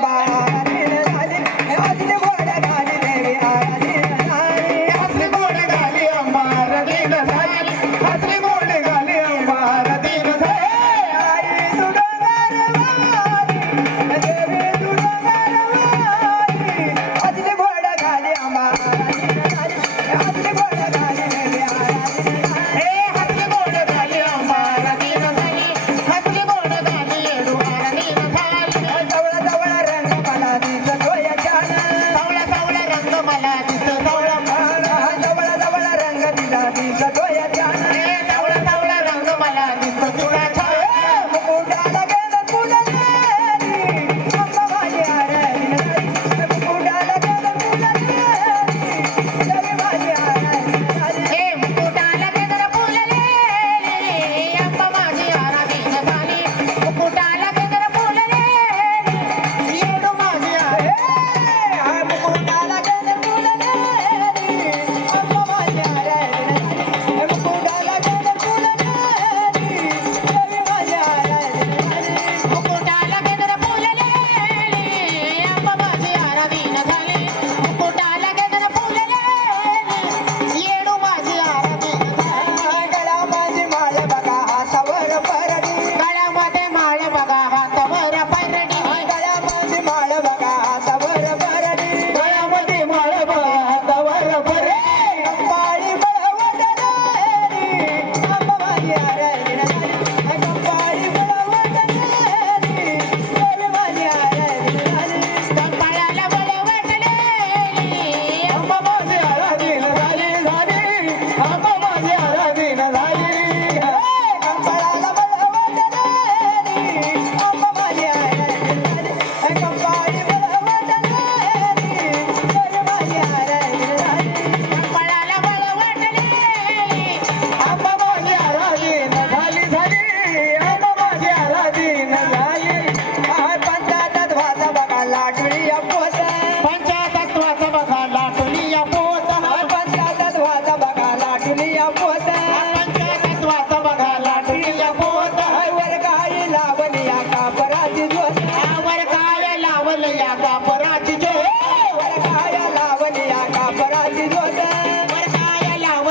Bye.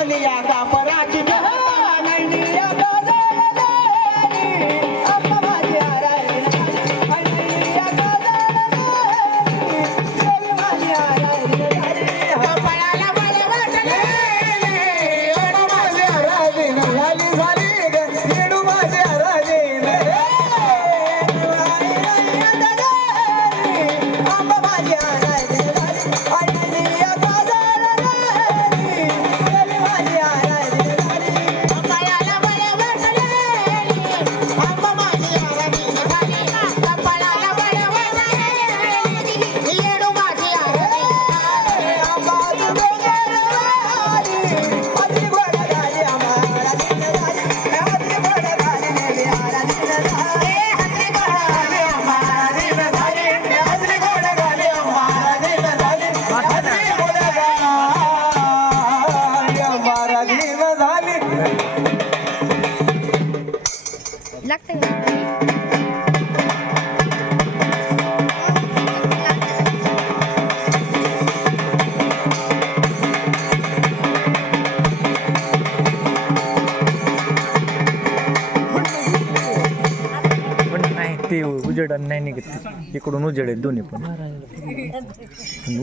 Ini yang kamu लगता है ते उजेड आणि इकडून उजेड आहेत दोन्ही पण.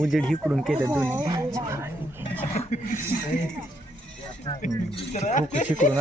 उजेड इकडून केले दोन्ही. 結構、僕、シな